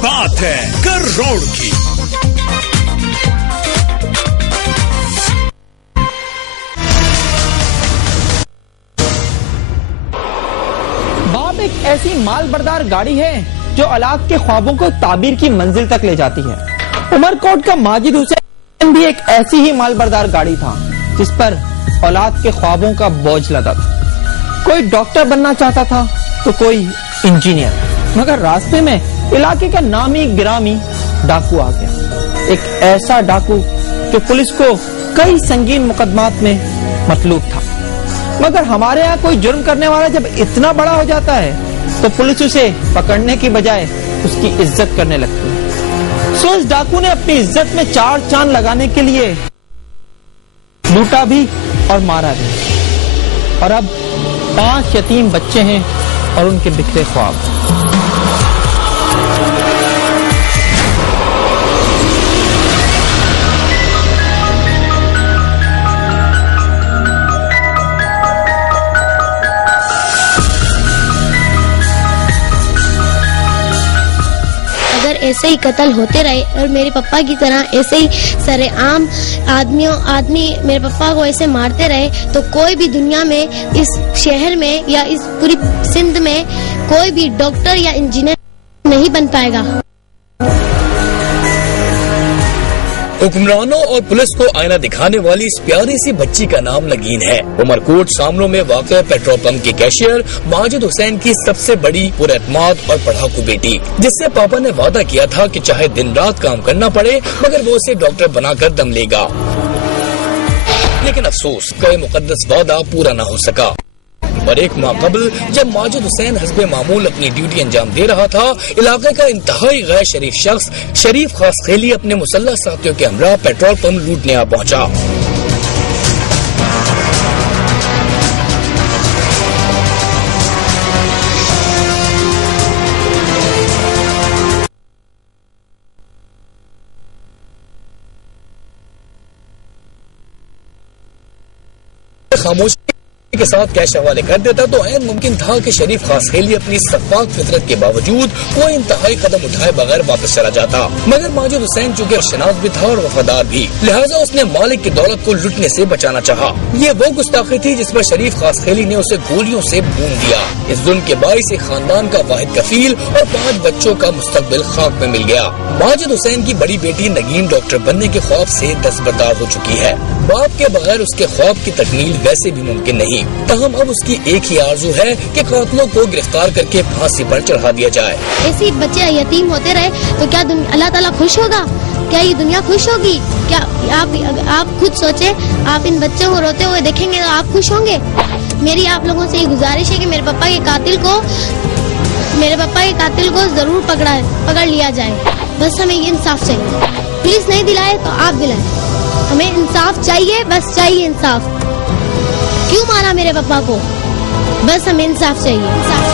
बात है करोड़ की। बाप एक ऐसी मालबरदार गाड़ी है जो औलाद के ख्वाबों को ताबीर की मंजिल तक ले जाती है। उमरकोट का माजिद हुसैन भी एक ऐसी ही मालबरदार गाड़ी था जिस पर औलाद के ख्वाबों का बोझ लदा था। कोई डॉक्टर बनना चाहता था तो कोई इंजीनियर, मगर रास्ते में इलाके का नामी गिरामी डाकू आ गया। एक ऐसा डाकू जो पुलिस को कई संगीन मुकदमात में मतलूब था, मगर हमारे यहाँ कोई जुर्म करने वाला जब इतना बड़ा हो जाता है तो पुलिस उसे पकड़ने की बजाय उसकी इज्जत करने लगती है। सो इस डाकू ने अपनी इज्जत में चार चांद लगाने के लिए लूटा भी और मारा भी, और अब 5 यतीम बच्चे हैं और उनके बिखरे ख्वाब। ऐसे ही कत्ल होते रहे और मेरे पापा की तरह ऐसे ही सरेआम आदमी मेरे पापा को ऐसे मारते रहे तो कोई भी दुनिया में, इस शहर में या इस पूरी सिंध में कोई भी डॉक्टर या इंजीनियर नहीं बन पाएगा। हुक्मरानों और पुलिस को आईना दिखाने वाली इस प्यारी सी बच्ची का नाम नगीन है। उमरकोट सामलो में वाक़ पेट्रोल पंप के कैशियर माजिद हुसैन की सबसे बड़ी पुरएतमाद और पढ़ाकू बेटी, जिससे पापा ने वादा किया था कि चाहे दिन रात काम करना पड़े मगर वो उसे डॉक्टर बनाकर दम लेगा। लेकिन अफसोस कई मुकद्दस वादा पूरा न हो सका। और एक माह कबल जब माजिद हुसैन हस्बे मामूल अपनी ड्यूटी अंजाम दे रहा था, इलाके का इंतहाई गैर शरीफ शख्स शरीफ खासखेली अपने मुसल्लह साथियों के हमरा पेट्रोल पंप लूटने आ पहुंचा। खामोशी के साथ कैश हवाले कर देता तो ऐन मुमकिन था कि शरीफ खासखेली अपनी सफाक फितरत के बावजूद कोई इंतहाई कदम उठाए बगैर वापस चला जाता। मगर माजिद हुसैन चूँकि शनाज भी था और वफादार भी, लिहाजा उसने मालिक की दौलत को लुटने से बचाना चाहा। ये वो गुस्ताखी थी जिस पर शरीफ खासखेली ने उसे गोलियों से भून दिया। इस जुल्म के बाइस एक खानदान का वाहिद कफील और 5 बच्चों का मुस्तकबिल खाक में मिल गया। माजिद हुसैन की बड़ी बेटी नगीन डॉक्टर बनने के ख्वाब से दस्तबरदार हो चुकी है। बाप के बगैर उसके ख्वाब की तकमील वैसे भी मुमकिन नहीं। तहम अब उसकी एक ही आरज़ू है कि कातिलों को गिरफ्तार करके फांसी पर चढ़ा दिया जाए। ऐसे बच्चे यतीम होते रहे तो क्या अल्लाह ताला खुश होगा? क्या ये दुनिया खुश होगी? क्या आप खुद सोचे, आप इन बच्चों को रोते हुए देखेंगे तो आप खुश होंगे? मेरी आप लोगों से ये गुजारिश है कि मेरे पापा के कातिल को जरूर पकड़ लिया जाए। बस हमें ये इंसाफ चाहिए। पुलिस नहीं दिलाए तो आप दिलाए, हमें इंसाफ चाहिए, बस चाहिए इंसाफ। क्यों मारा मेरे पापा को? बस हमें इंसाफ चाहिए।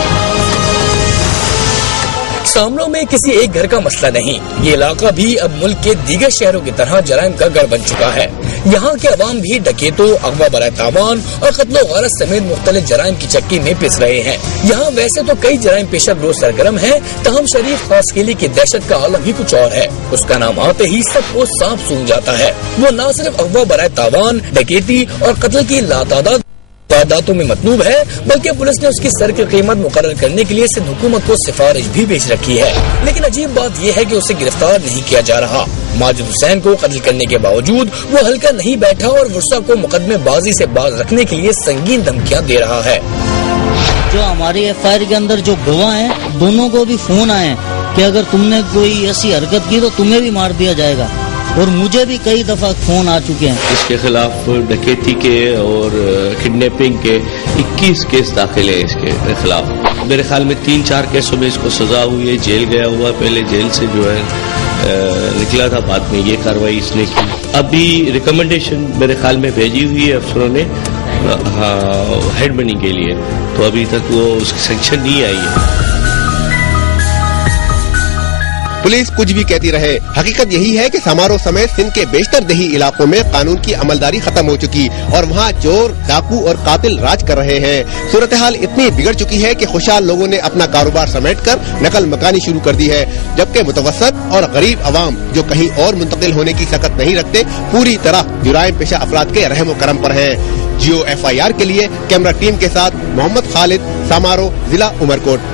सामलों में किसी एक घर का मसला नहीं, ये इलाका भी अब मुल्क के दीगर शहरों की तरह जराइम का घर बन चुका है। यहाँ के अवाम भी डकैतों, अगवा बराए तावान और कत्ल गारत समेत मुख्तलिफ जराइम की चक्की में पिस रहे हैं। यहाँ वैसे तो कई जराइम पेशा गिरोह सरगर्म है, तहम शरीफ खासखेली की दहशत का आलम ही कुछ और है। उसका नाम आते ही सबको सांप सूंघ जाता है। वो न सिर्फ अगवा बराए तावान, डकैती और कत्ल की लातादाद वारदातों में मतलूब है, बल्कि पुलिस ने उसकी सर की कीमत मुकर्रर करने के लिए सिंध हुकूमत को सिफारिश भी भेज रखी है। लेकिन अजीब बात यह है कि उसे गिरफ्तार नहीं किया जा रहा। माजिद हुसैन को कत्ल करने के बावजूद वो हल्का नहीं बैठा और वर्षा को मुकदमे बाजी से बाज रखने के लिए संगीन धमकियां दे रहा है। जो हमारी FIR के अंदर जो गवाह हैं, दोनों को भी फोन आए कि अगर तुमने कोई ऐसी हरकत की तो तुम्हें भी मार दिया जाएगा, और मुझे भी कई दफा फोन आ चुके हैं। इसके खिलाफ डकैती के और किडनैपिंग के 21 केस दाखिल है इसके खिलाफ। मेरे ख्याल में 3-4 केसों में इसको सजा हुई है, जेल गया हुआ, पहले जेल से जो है निकला था, बाद में ये कार्रवाई इसने की। अभी रिकमेंडेशन मेरे ख्याल में भेजी हुई है अफसरों ने हेड मनी के लिए, तो अभी तक वो उसकी सैंक्शन नहीं आई है। पुलिस कुछ भी कहती रहे, हकीकत यही है कि समारोह समेत सिंध के बेशतर देही इलाकों में कानून की अमलदारी खत्म हो चुकी और वहाँ चोर, डाकू और कातिल राज कर रहे हैं। सूरत हाल इतनी बिगड़ चुकी है कि खुशहाल लोगों ने अपना कारोबार समेटकर नकल मकानी शुरू कर दी है, जबकि मुतवसत और गरीब अवाम जो कहीं और मुंतकिल होने की सकत नहीं रखते, पूरी तरह जुराइम पेशा अफराद के रहम व करम पर है। जियो FIR के लिए कैमरा टीम के साथ मोहम्मद खालिद, समारोह, जिला उमरकोट।